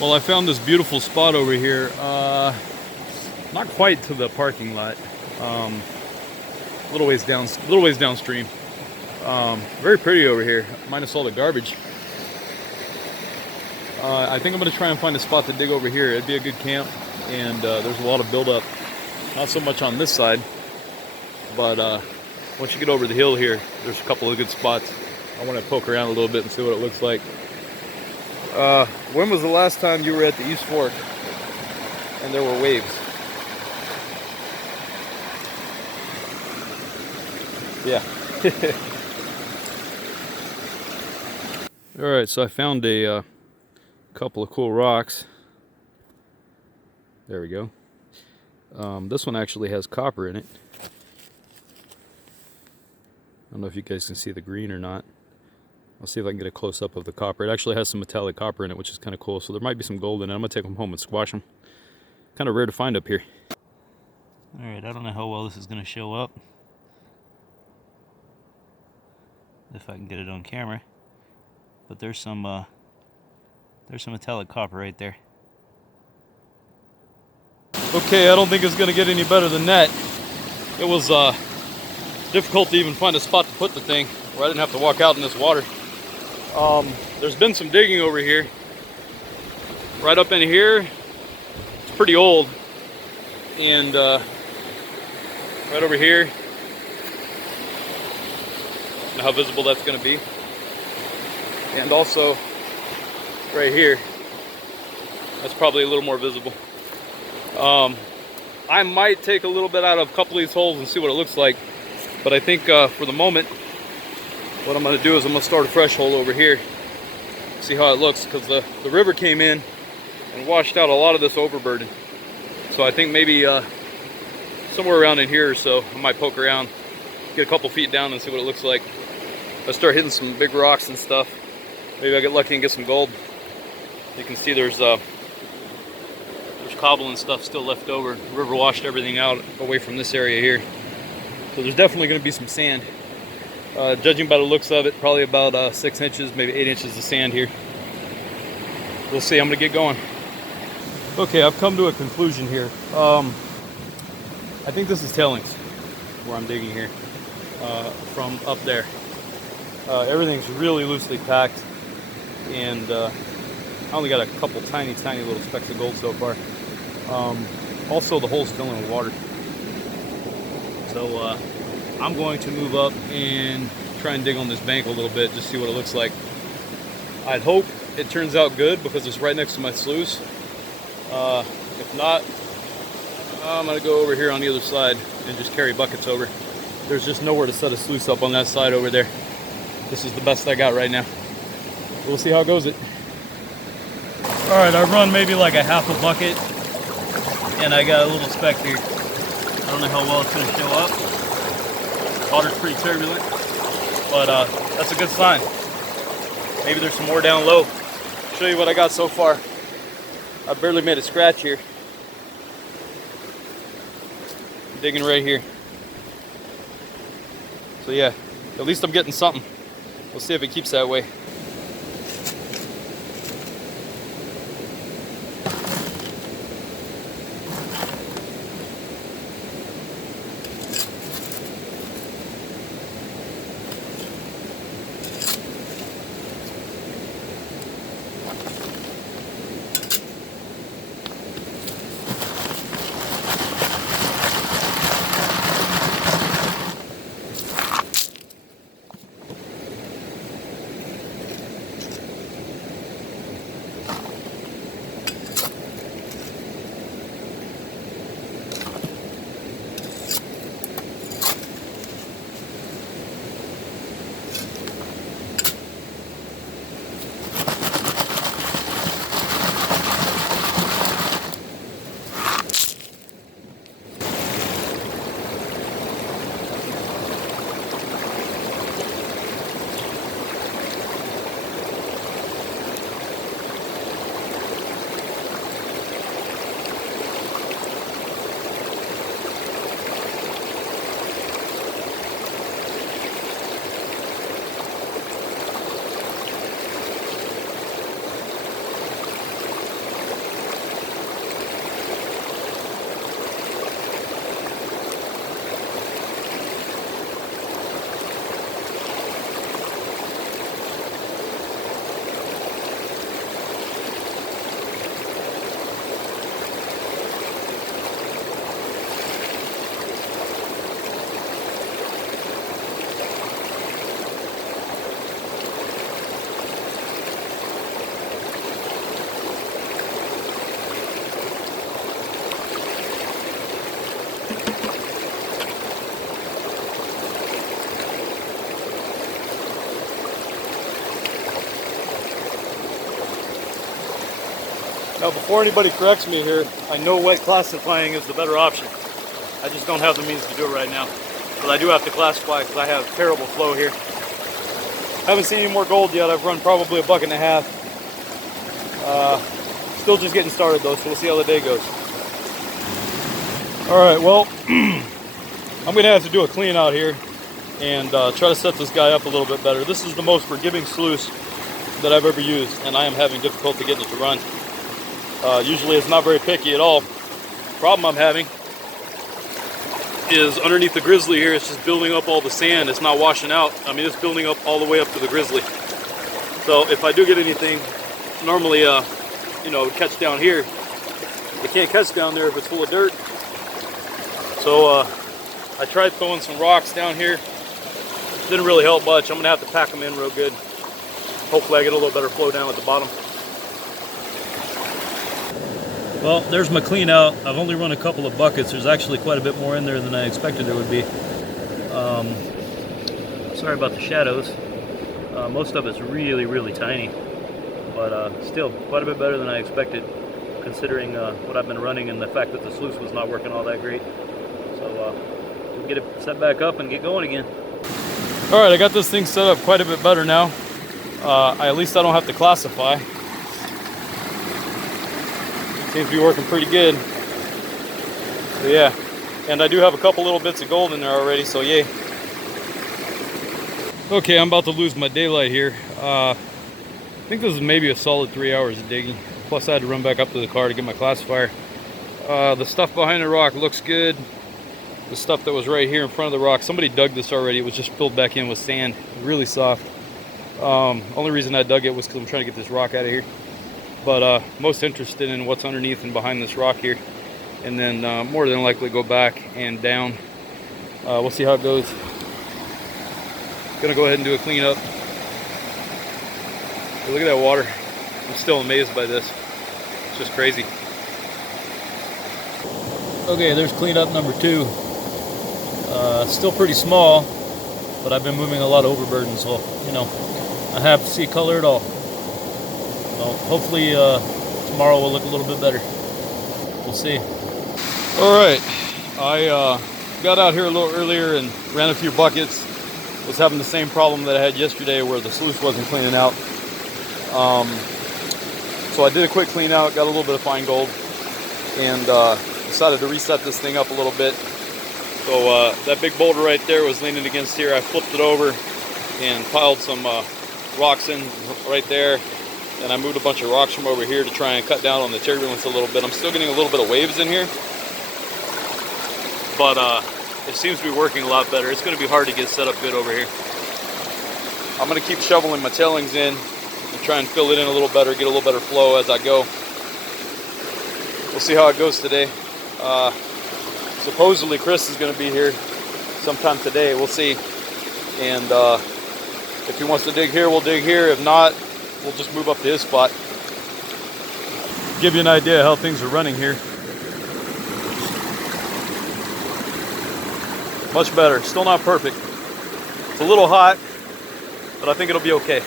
Well, I found this beautiful spot over here. Not quite to the parking lot. A little ways downstream. Very pretty over here, minus all the garbage. I think I'm going to try and find a spot to dig over here. It'd be a good camp, and there's a lot of buildup. Not so much on this side, but once you get over the hill here, there's a couple of good spots. I want to poke around a little bit and see what it looks like. When was the last time you were at the East Fork and there were waves? Yeah. All right, so I found a couple of cool rocks. There we go. This one actually has copper in it. I don't know if you guys can see the green or not. I'll see if I can get a close-up of the copper. It actually has some metallic copper in it, which is kind of cool. So there might be some gold in it. I'm going to take them home and squash them. Kind of rare to find up here. Alright, I don't know how well this is going to show up. If I can get it on camera. But there's some metallic copper right there. Okay, I don't think it's going to get any better than that. It was difficult to even find a spot to put the thing where I didn't have to walk out in this water. There's been some digging over here. Right up in here, it's pretty old. And right over here, I don't know how visible that's going to be. And also, right here, that's probably a little more visible. I might take a little bit out of a couple of these holes and see what it looks like. But I think for the moment, what I'm going to do is I'm going to start a fresh hole over here. See how it looks, because the river came in and washed out a lot of this overburden. So I think maybe somewhere around in here or so, I might poke around, get a couple feet down and see what it looks like. If I start hitting some big rocks and stuff, maybe I'll get lucky and get some gold. You can see there's cobble and stuff still left over. The river washed everything out away from this area here. So there's definitely going to be some sand. Judging by the looks of it, probably about 6 inches, maybe 8 inches of sand here. We'll see. I'm going to get going. Okay, I've come to a conclusion here. I think this is tailings where I'm digging here from up there. Everything's really loosely packed, and I only got a couple tiny little specks of gold so far. Also, the hole's filling with water. So I'm going to move up and try and dig on this bank a little bit, just see what it looks like. I'd hope it turns out good because it's right next to my sluice. If not, I'm going to go over here on the other side and just carry buckets over. There's just nowhere to set a sluice up on that side over there. This is the best I got right now. We'll see how it goes. Alright, I run maybe like a half a bucket, and I got a little speck here. I don't know how well it's going to show up. Water's pretty turbulent, but that's a good sign. Maybe there's some more down low. I'll show you what I got so far. I barely made a scratch here. I'm digging right here. So yeah, at least I'm getting something. We'll see if it keeps that way. Now, before anybody corrects me here, I know wet classifying is the better option. I just don't have the means to do it right now. But I do have to classify because I have terrible flow here. Haven't seen any more gold yet. I've run probably a bucket and a half. Still just getting started though, so we'll see how the day goes. All right, well, I'm gonna have to do a clean out here and try to set this guy up a little bit better. This is the most forgiving sluice that I've ever used, and I am having difficulty getting it to run. Usually it's not very picky at all. Problem I'm having is underneath the grizzly here, it's just building up all the sand. It's not washing out. I mean, it's building up all the way up to the grizzly. So if I do get anything, normally, you know, catch down here. It can't catch down there if it's full of dirt. So I tried throwing some rocks down here. Didn't really help much. I'm gonna have to pack them in real good. Hopefully I get a little better flow down at the bottom. Well, there's my clean out. I've only run a couple of buckets. There's actually quite a bit more in there than I expected there would be. Sorry about the shadows. Most of it's really, really tiny, but still quite a bit better than I expected, considering what I've been running and the fact that the sluice was not working all that great. So we'll get it set back up and get going again. All right, I got this thing set up quite a bit better now. At least I don't have to classify. Seems to be working pretty good. So yeah, and I do have a couple little bits of gold in there already, so yay. Okay, I'm about to lose my daylight here. I think this is maybe a solid 3 hours of digging. Plus I had to run back up to the car to get my classifier. The stuff behind the rock looks good. The stuff that was right here in front of the rock, somebody dug this already. It was just filled back in with sand, really soft. Only reason I dug it was because I'm trying to get this rock out of here. But most interested in what's underneath and behind this rock here. And then more than likely go back and down. We'll see how it goes. Gonna go ahead and do a clean up. But look at that water. I'm still amazed by this. It's just crazy. Okay, there's cleanup number 2. Still pretty small, but I've been moving a lot of overburden, so you know, I have to see color at all. Well, hopefully tomorrow will look a little bit better. We'll see. All right, I got out here a little earlier and ran a few buckets. Was having the same problem that I had yesterday where the sluice wasn't cleaning out. So I did a quick clean out, got a little bit of fine gold, and decided to reset this thing up a little bit. So that big boulder right there was leaning against here. I flipped it over and piled some rocks in right there. And I moved a bunch of rocks from over here to try and cut down on the turbulence a little bit. I'm still getting a little bit of waves in here, but it seems to be working a lot better. It's going to be hard to get set up good over here. I'm going to keep shoveling my tailings in and try and fill it in a little better, get a little better flow as I go. We'll see how it goes today. Supposedly Chris is going to be here sometime today. We'll see. And if he wants to dig here, we'll dig here. If not, we'll just move up to his spot. Give you an idea how things are running here. Much better. Still not perfect. It's a little hot, but I think it'll be okay.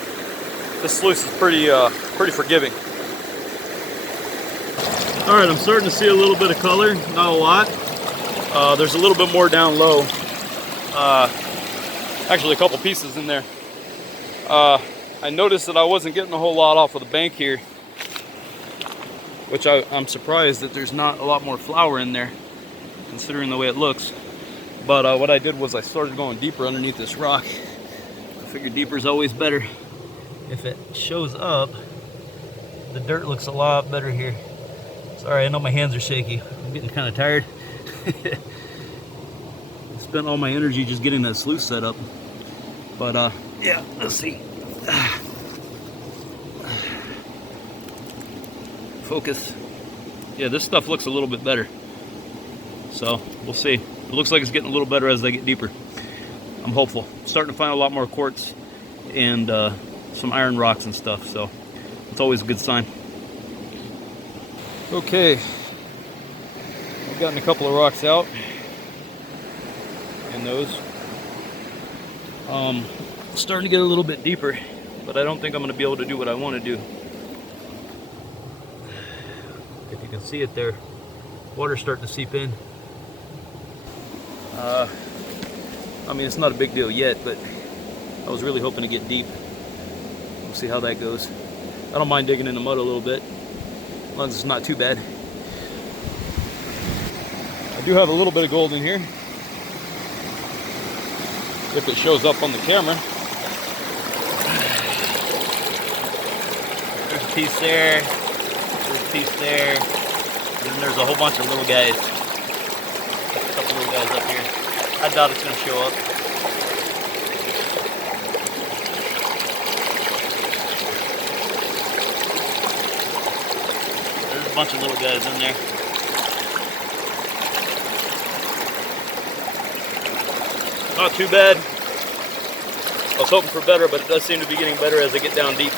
This sluice is pretty forgiving. All right, I'm starting to see a little bit of color, not a lot. There's a little bit more down low. Actually, a couple pieces in there. I noticed that I wasn't getting a whole lot off of the bank here, which I'm surprised that there's not a lot more flour in there, considering the way it looks. But what I did was I started going deeper underneath this rock. I figured deeper is always better. If it shows up, the dirt looks a lot better here. Sorry, I know my hands are shaky. I'm getting kind of tired. I spent all my energy just getting that sluice set up. But yeah, let's see. Focus. Yeah, this stuff looks a little bit better. So we'll see. It looks like it's getting a little better as they get deeper. I'm hopeful. Starting to find a lot more quartz and some iron rocks and stuff. So it's always a good sign. Okay, I've gotten a couple of rocks out in those. Starting to get a little bit deeper, but I don't think I'm going to be able to do what I want to do. If you can see it there, water's starting to seep in. I mean, it's not a big deal yet, but I was really hoping to get deep. We'll see how that goes. I don't mind digging in the mud a little bit, as long as it's not too bad. I do have a little bit of gold in here, if it shows up on the camera. There's a piece there, there's a piece there, and then there's a whole bunch of little guys. There's a couple little guys up here. I doubt it's going to show up. There's a bunch of little guys in there. Not too bad. I was hoping for better, but it does seem to be getting better as I get down deep.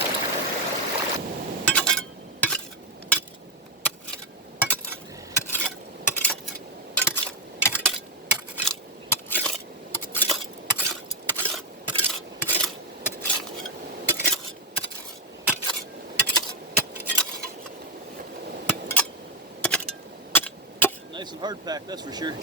Nice and hard packed, that's for sure.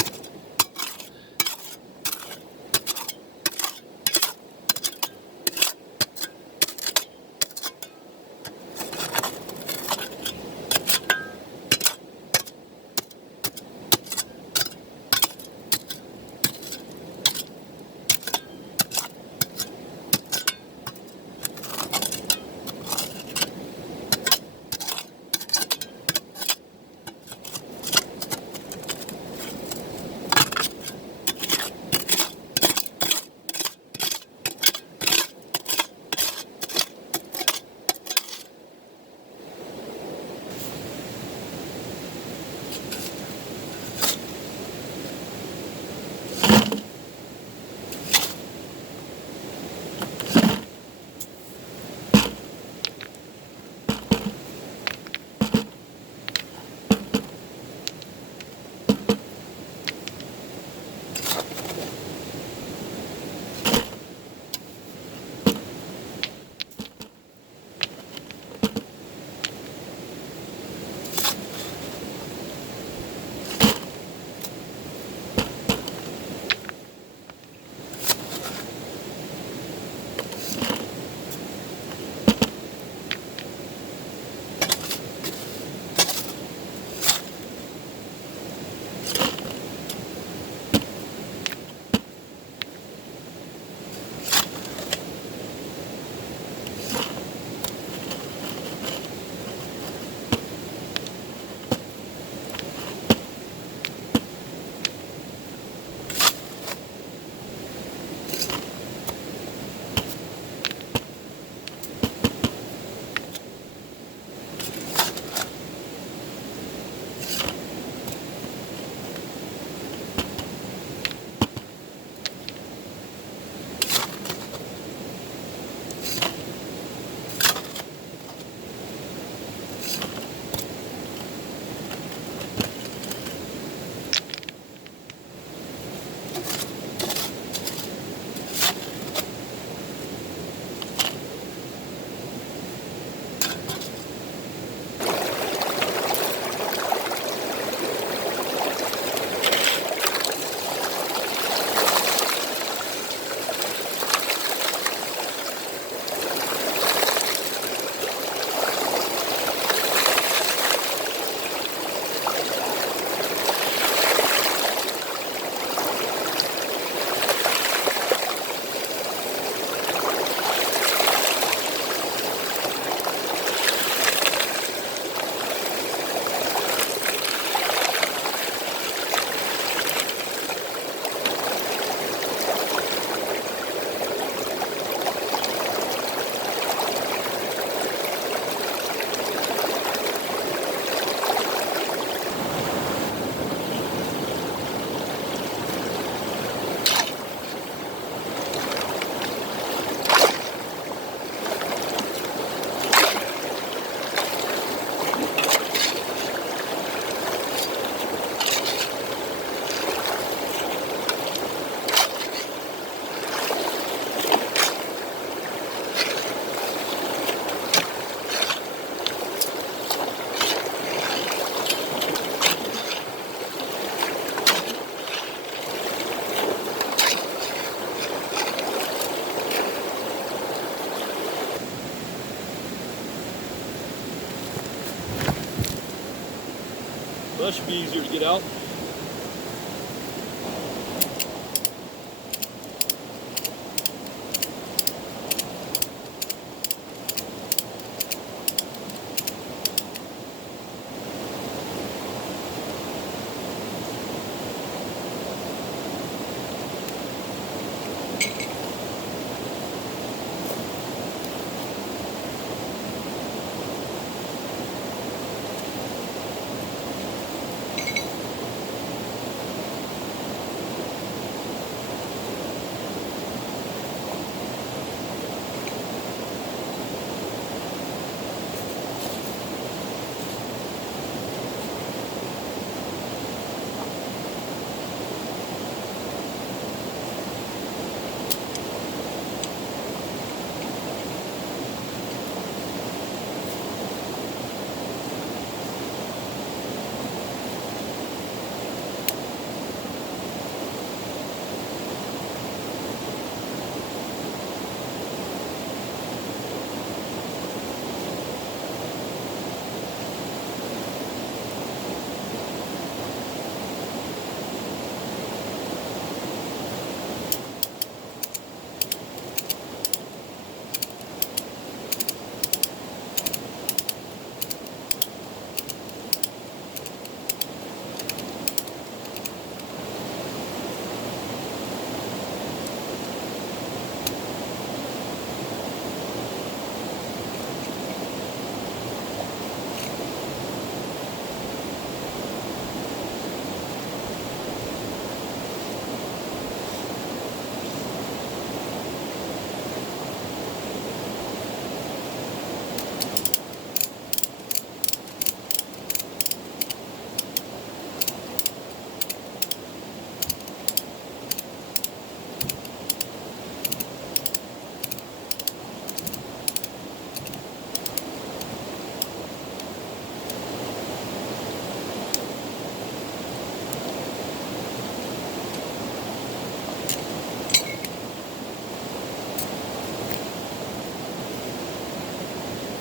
So that should be easier to get out.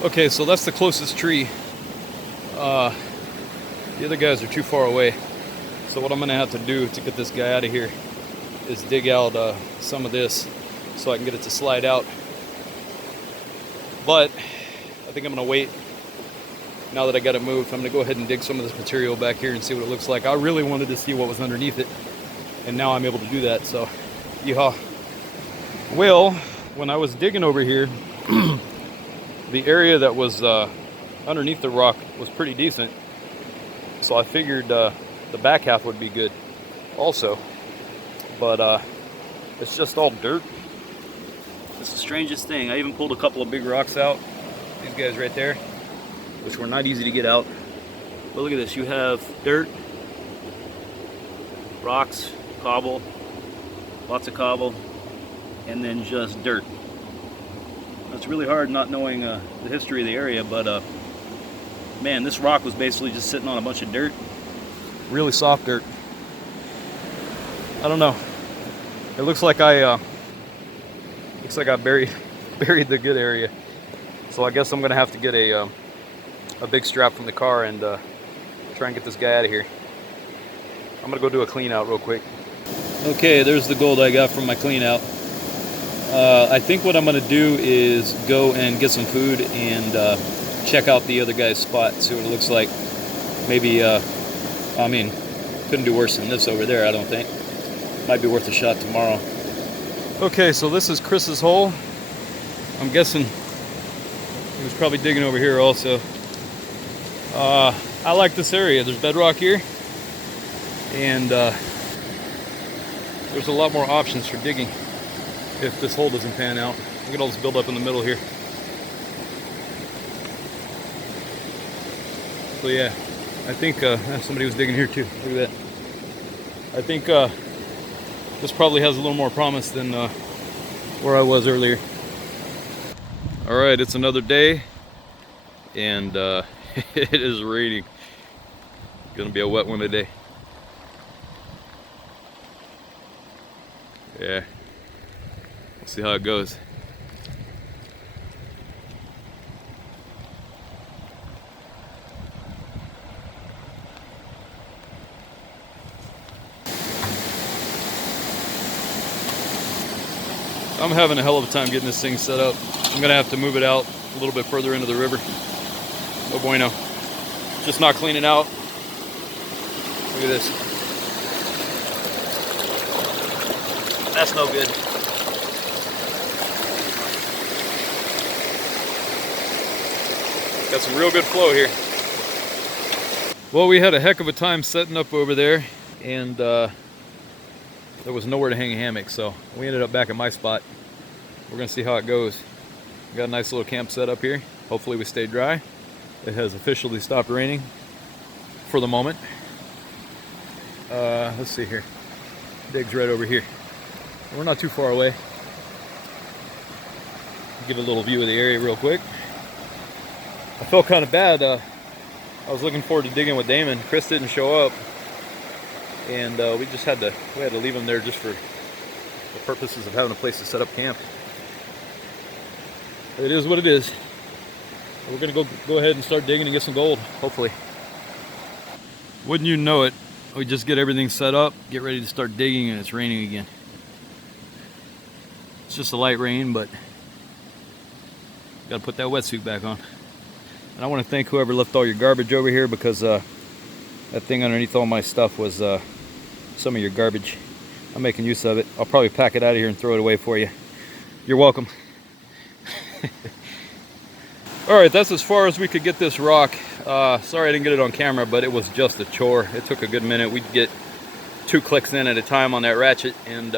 Okay, so that's the closest tree. The other guys are too far away. So what I'm gonna have to do to get this guy out of here is dig out some of this so I can get it to slide out. But I think I'm gonna wait. Now that I got it moved, I'm gonna go ahead and dig some of this material back here and see what it looks like. I really wanted to see what was underneath it, and now I'm able to do that, so yeehaw. Well, when I was digging over here, the area that was underneath the rock was pretty decent, so I figured the back half would be good also, but it's just all dirt. It's the strangest thing. I even pulled a couple of big rocks out, these guys right there, which were not easy to get out. But look at this, you have dirt, rocks, cobble, lots of cobble, and then just dirt. It's really hard not knowing the history of the area, but man, this rock was basically just sitting on a bunch of dirt. Really soft dirt. I don't know. It looks like I buried the good area. So I guess I'm gonna have to get a big strap from the car and try and get this guy out of here. I'm gonna go do a clean out real quick. Okay, there's the gold I got from my clean out. I think what I'm going to do is go and get some food and check out the other guy's spot, see what it looks like. Maybe, I mean, couldn't do worse than this over there, I don't think. Might be worth a shot tomorrow. Okay, so this is Chris's hole. I'm guessing he was probably digging over here also. I like this area. There's bedrock here, and there's a lot more options for digging if this hole doesn't pan out. Look at all this buildup in the middle here. So yeah, I think somebody was digging here too. Look at that. I think this probably has a little more promise than where I was earlier. All right, it's another day, and it is raining. Gonna be a wet one today. Yeah. See how it goes. I'm having a hell of a time getting this thing set up. I'm gonna have to move it out a little bit further into the river. Oh bueno. Just not cleaning out. Look at this. That's no good. Got some real good flow here. Well, we had a heck of a time setting up over there, and there was nowhere to hang a hammock, so we ended up back at my spot. We're gonna see how it goes. We got a nice little camp set up here. Hopefully we stay dry. It has officially stopped raining for the moment. Let's see here. Dig's right over here. We're not too far away. Give a little view of the area real quick. I felt kind of bad. I was looking forward to digging with Damon. Chris didn't show up, and we had to leave him there just for the purposes of having a place to set up camp. It is what it is. We're gonna go ahead and start digging and get some gold, hopefully. Wouldn't you know it, we just get everything set up, get ready to start digging, and it's raining again. It's just a light rain, but gotta put that wetsuit back on. And I want to thank whoever left all your garbage over here, because that thing underneath all my stuff was some of your garbage. I'm making use of it. I'll probably pack it out of here and throw it away for you. You're welcome. Alright, that's as far as we could get this rock. Sorry I didn't get it on camera, but it was just a chore. It took a good minute. We'd get 2 clicks in at a time on that ratchet, and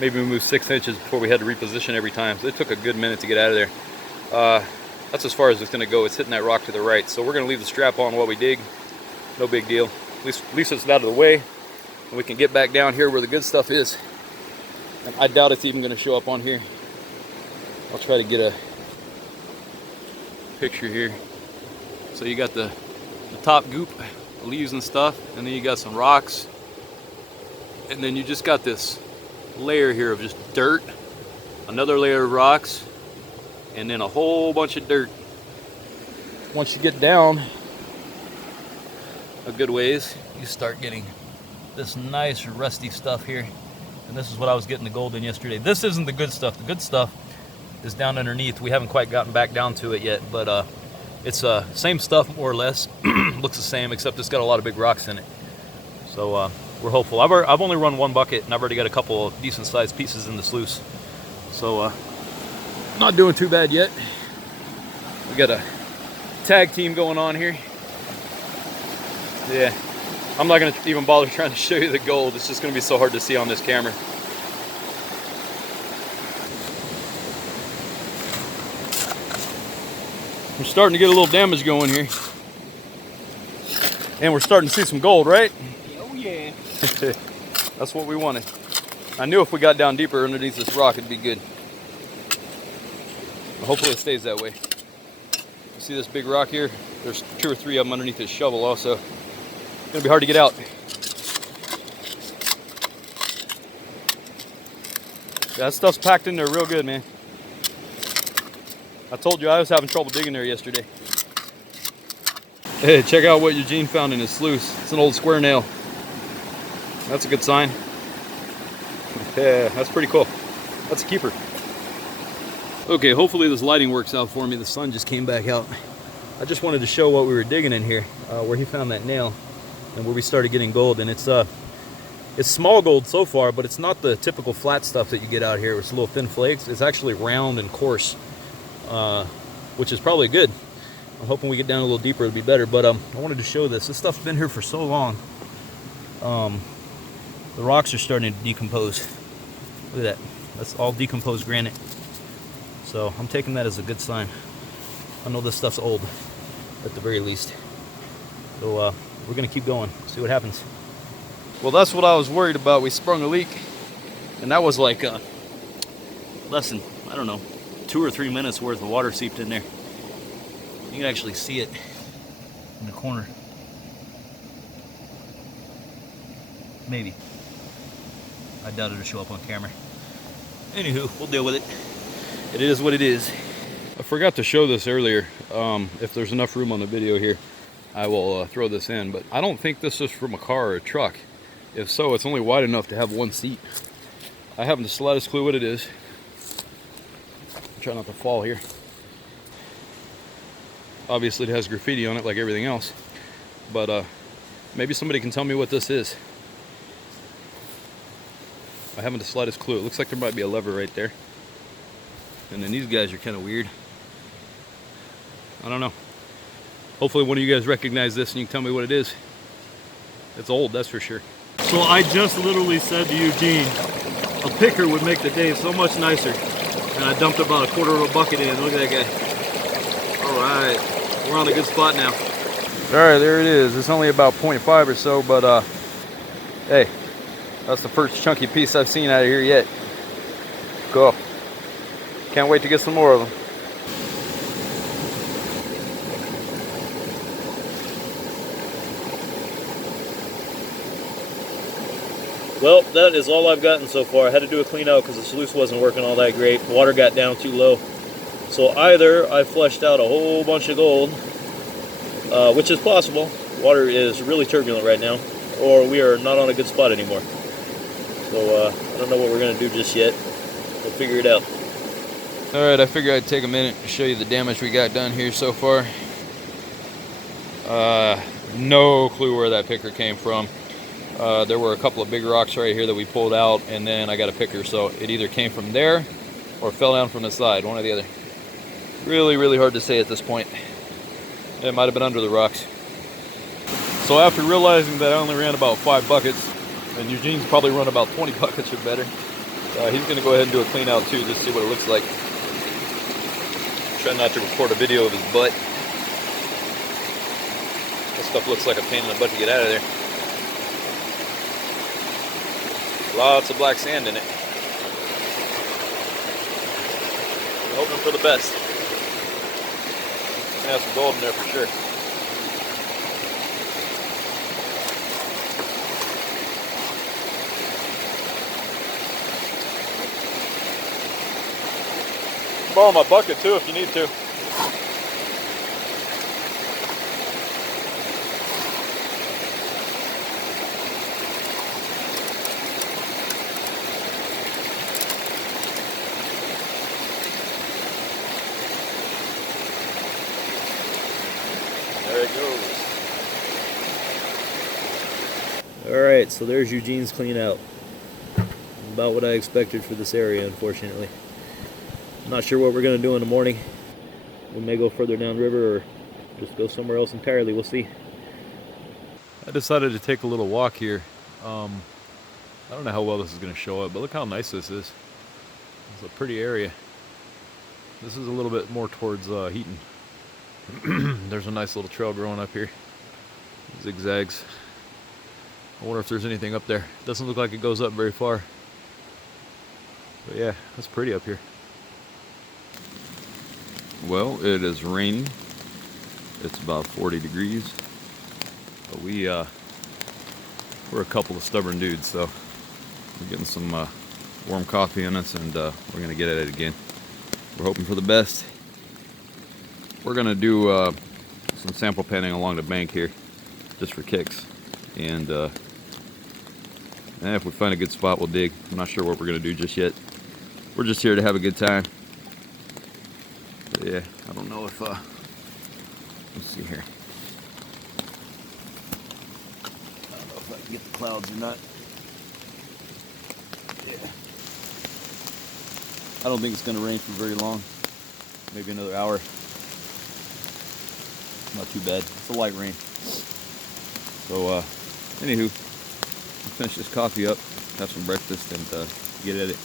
maybe we moved 6 inches before we had to reposition every time. So it took a good minute to get out of there. That's as far as it's going to go. It's hitting that rock to the right. So we're going to leave the strap on while we dig. No big deal. At least it's out of the way, and we can get back down here where the good stuff is. And I doubt it's even going to show up on here. I'll try to get a picture here. So you got the top goop, leaves and stuff, and then you got some rocks, and then you just got this layer here of just dirt, another layer of rocks, and then a whole bunch of dirt. Once you get down a good ways, you start getting this nice rusty stuff here, and this is what I was getting the gold in yesterday. This isn't the good stuff. The good stuff is down underneath. We haven't quite gotten back down to it yet, but it's same stuff more or less. Looks the same, except it's got a lot of big rocks in it. So we're hopeful. I've only run 1 bucket, and I've already got a couple of decent sized pieces in the sluice. So not doing too bad yet. We got a tag team going on here. Yeah, I'm not gonna even bother trying to show you the gold. It's just gonna be so hard to see on this camera. We're starting to get a little damage going here. And we're starting to see some gold, right? Oh yeah. That's what we wanted. I knew if we got down deeper underneath this rock, it'd be good. Hopefully it stays that way. You see this big rock here? There's 2 or 3 of them underneath this shovel also. It's gonna be hard to get out. Yeah, that stuff's packed in there real good, man. I told you I was having trouble digging there yesterday. Hey, check out what Eugene found in his sluice. It's an old square nail. That's a good sign. Yeah, that's pretty cool. That's a keeper. Okay, hopefully this lighting works out for me. The sun just came back out. I just wanted to show what we were digging in here, where he found that nail and where we started getting gold. And it's small gold so far, but it's not the typical flat stuff that you get out here. It's little thin flakes. It's actually round and coarse, which is probably good. I'm hoping we get down a little deeper, it'll be better. But I wanted to show this. This stuff's been here for so long. The rocks are starting to decompose. Look at that. That's all decomposed granite. So I'm taking that as a good sign. I know this stuff's old, at the very least. So we're gonna keep going, see what happens. Well, that's what I was worried about. We sprung a leak, and that was like less than, I don't know, 2 or 3 minutes worth of water seeped in there. You can actually see it in the corner. Maybe. I doubt it'll show up on camera. Anywho, we'll deal with it. It is what it is. I forgot to show this earlier. If there's enough room on the video here, I will throw this in. But I don't think this is from a car or a truck. If so, it's only wide enough to have 1 seat. I haven't the slightest clue what it is. Try not to fall here. Obviously it has graffiti on it like everything else, but maybe somebody can tell me what this is. I haven't the slightest clue. It looks like there might be a lever right there. And then these guys are kind of weird. I don't know. Hopefully one of you guys recognize this and you can tell me what it is. It's old, that's for sure. So I just literally said to Eugene, a picker would make the day so much nicer. And I dumped about a quarter of a bucket in. Look at that guy. All right, we're on a good spot now. All right, there it is. It's only about 0.5 or so, but hey, that's the first chunky piece I've seen out of here yet. Cool. Can't wait to get some more of them. Well, that is all I've gotten so far. I had to do a clean out because the sluice wasn't working all that great. Water got down too low. So either I flushed out a whole bunch of gold, which is possible. Water is really turbulent right now, or we are not on a good spot anymore. So I don't know what we're going to do just yet. We'll figure it out. Alright, I figured I'd take a minute to show you the damage we got done here so far. No clue where that picker came from. There were a couple of big rocks right here that we pulled out, and then I got a picker, so it either came from there or fell down from the side, one or the other. Really, really hard to say at this point. It might have been under the rocks. So after realizing that I only ran about 5 buckets, and Eugene's probably run about 20 buckets or better, he's going to go ahead and do a clean out too, just to see what it looks like. Try not to record a video of his butt. This stuff looks like a pain in the butt to get out of there. Lots of black sand in it. I'm hoping for the best. Gonna have some gold in there for sure. Borrow my bucket too if you need to. There it goes. Alright, so there's Eugene's clean out. About what I expected for this area, unfortunately. Not sure what we're going to do in the morning. We may go further downriver or just go somewhere else entirely. We'll see. I decided to take a little walk here. I don't know how well this is going to show up, but look how nice this is. It's a pretty area. This is a little bit more towards Heaton. There's a nice little trail growing up here. Zigzags. I wonder if there's anything up there. Doesn't look like it goes up very far. But yeah, that's pretty up here. Well, it is raining. It's about 40 degrees. But we're a couple of stubborn dudes, so we're getting some warm coffee in us, and we're gonna get at it again. We're hoping for the best. We're gonna do some sample panning along the bank here, just for kicks. And if we find a good spot, we'll dig. I'm not sure what we're gonna do just yet. We're just here to have a good time. But yeah, I don't know if let's see here. I don't know if I can get the clouds or not. Yeah. I don't think it's gonna rain for very long. Maybe another hour. Not too bad. It's a light rain. So anywho, I'll finish this coffee up, have some breakfast, and get at it.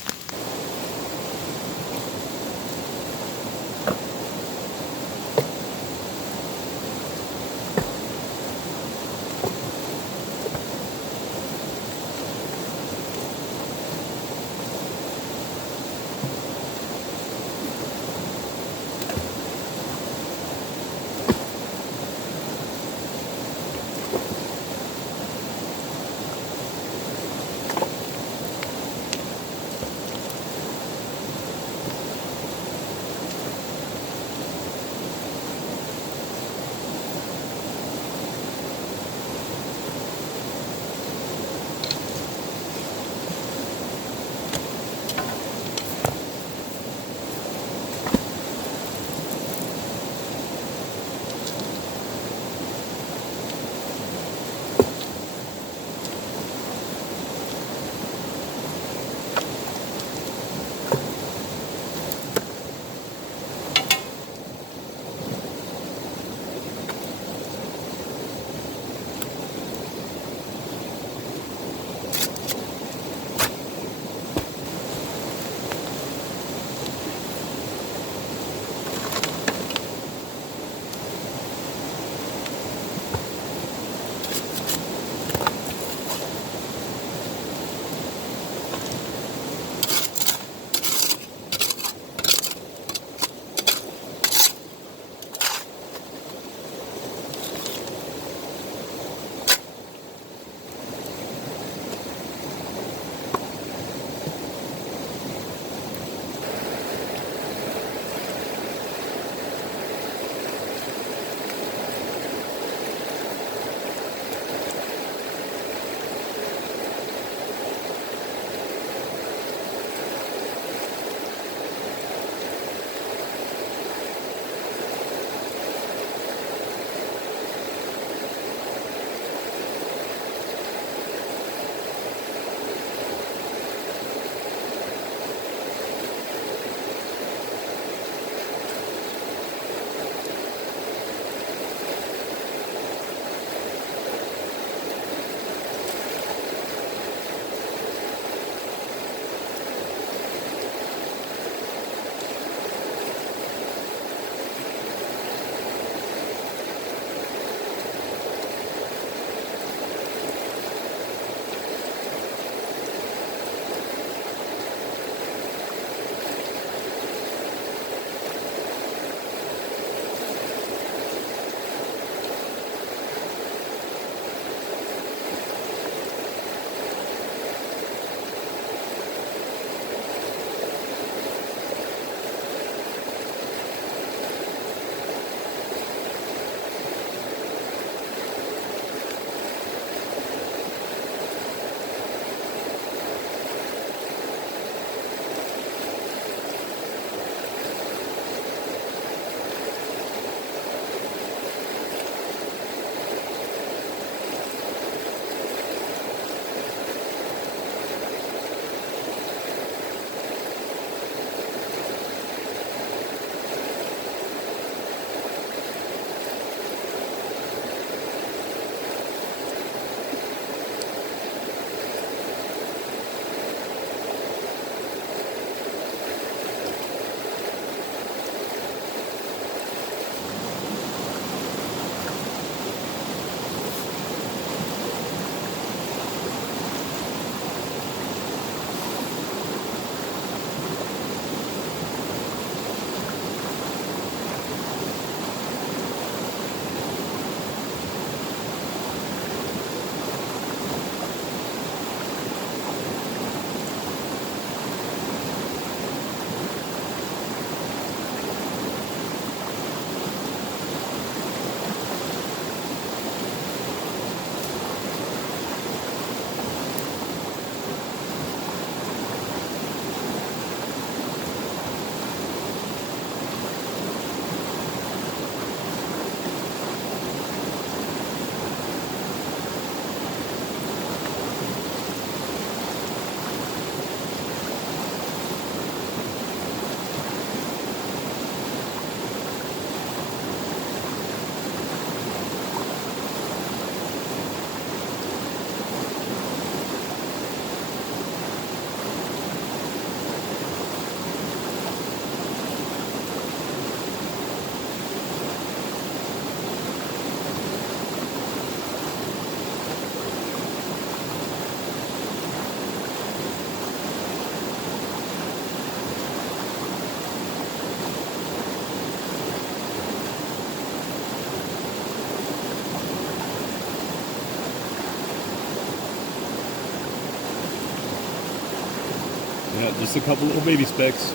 Yeah, just a couple little baby specks.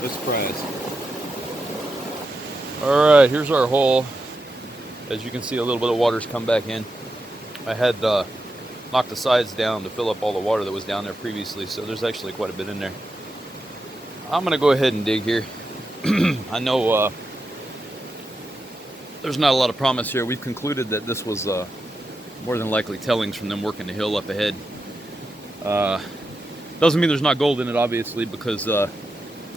No surprise. Alright, here's our hole. As you can see, a little bit of water's come back in. I had knocked the sides down to fill up all the water that was down there previously, so there's actually quite a bit in there. I'm going to go ahead and dig here. I know there's not a lot of promise here. We've concluded that this was more than likely tellings from them working the hill up ahead. Doesn't mean there's not gold in it, obviously, because the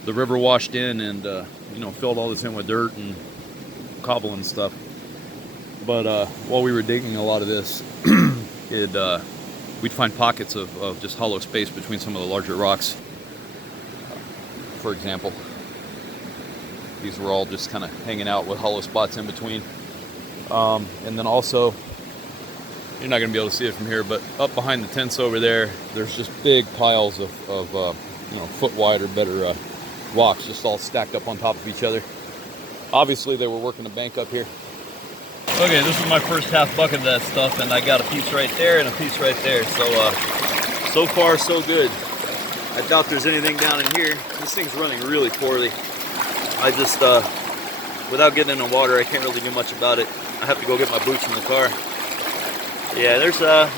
river washed in and you know, filled all this in with dirt and cobble and stuff. But while we were digging a lot of this, we'd find pockets of just hollow space between some of the larger rocks. For example, these were all just kind of hanging out with hollow spots in between. And then also, you're not going to be able to see it from here, but up behind the tents over there, there's just big piles of you know, foot wide or better rocks, just all stacked up on top of each other. Obviously, they were working a bank up here. Okay, this is my first half bucket of that stuff, and I got a piece right there and a piece right there. So far, so good. I doubt there's anything down in here. This thing's running really poorly. I just, without getting in the water, I can't really do much about it. I have to go get my boots in the car. Yeah, there's a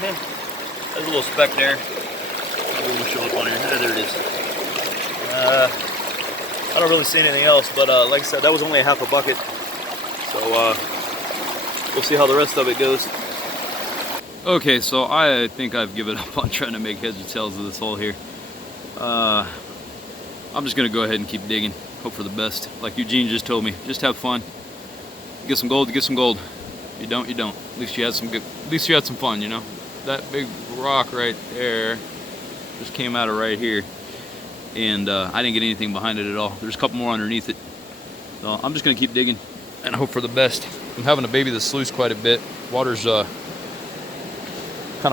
little speck there. Maybe we'll show up on here. Yeah, there it is. I don't really see anything else, but like I said, that was only a half a bucket. So we'll see how the rest of it goes. Okay, so I think I've given up on trying to make heads or tails of this hole here. I'm just gonna go ahead and keep digging. Hope for the best. Like Eugene just told me, just have fun. Get some gold, get some gold. You don't, you don't. At least you had some good. At least you had some fun, you know. That big rock right there just came out of right here, and I didn't get anything behind it at all. There's a couple more underneath it. So I'm just gonna keep digging and hope for the best. I'm having to baby the sluice quite a bit. Water's kind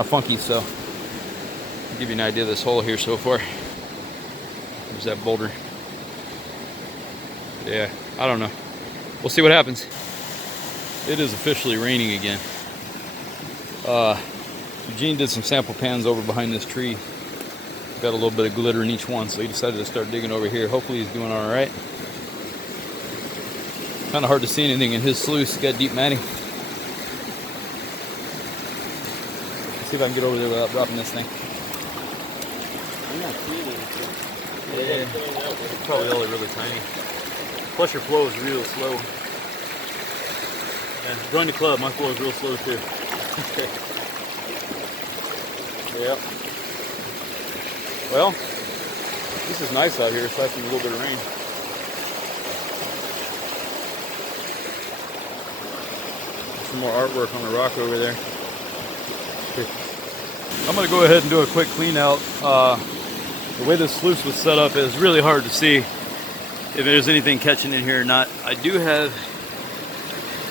of funky, so I'll give you an idea of this hole here so far. There's that boulder. Yeah, I don't know. We'll see what happens. It is officially raining again. Eugene did some sample pans over behind this tree. Got a little bit of glitter in each one, so he decided to start digging over here. Hopefully he's doing all right. Kind of hard to see anything in his sluice. Got deep matting. Let's see if I can get over there without dropping this thing. I'm not seeing anything. Yeah, it's probably only really tiny. Plus your flow is real slow. Yeah, join the club. My flow is real slow too. Okay. Yep. Well, this is nice out here. It's actually a little bit of rain. Some more artwork on the rock over there. Okay. I'm going to go ahead and do a quick clean out. The way this sluice was set up is really hard to see if there's anything catching in here or not. I do have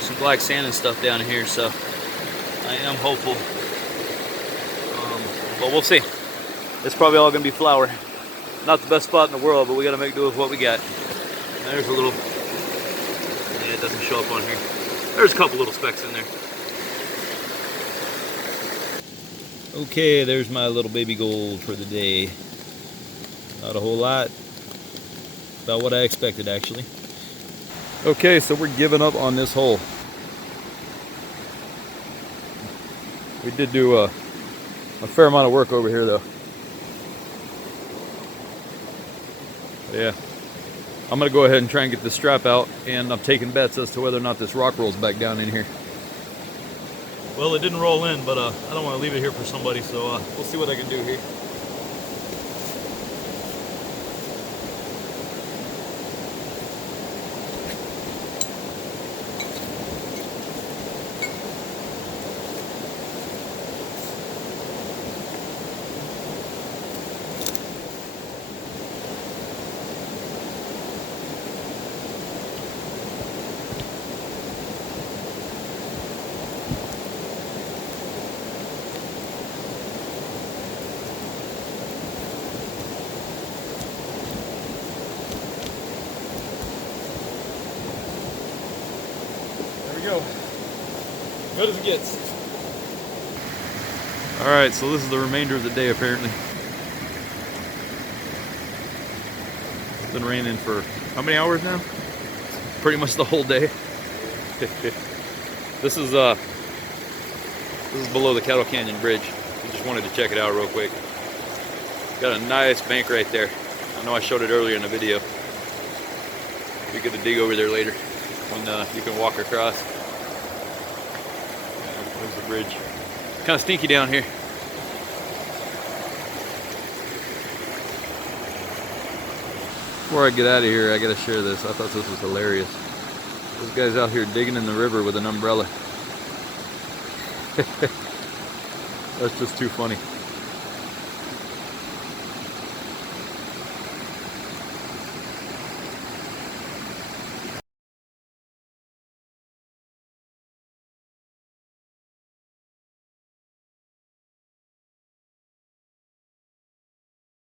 some black sand and stuff down here, so I am hopeful. But we'll see. It's probably all going to be flour. Not the best spot in the world, but we got to make do with what we got. And there's a little, yeah, it doesn't show up on here. There's a couple little specks in there. Okay, there's my little baby gold for the day. Not a whole lot. About what I expected, actually. Okay, so we're giving up on this hole. We did do a fair amount of work over here, though. Yeah. I'm going to go ahead and try and get this strap out, and I'm taking bets as to whether or not this rock rolls back down in here. Well, it didn't roll in, but I don't want to leave it here for somebody, so we'll see what I can do here. Go. Good as it gets. Alright, so this is the remainder of the day apparently. been raining for how many hours now? Pretty much the whole day. This is below the Cattle Canyon Bridge. I just wanted to check it out real quick. Got a nice bank right there. I know I showed it earlier in the video. Be good to dig over there later when you can walk across. There's the bridge. Kind of stinky down here. Before I get out of here, I gotta share this. I thought this was hilarious. This guy's out here digging in the river with an umbrella. That's just too funny.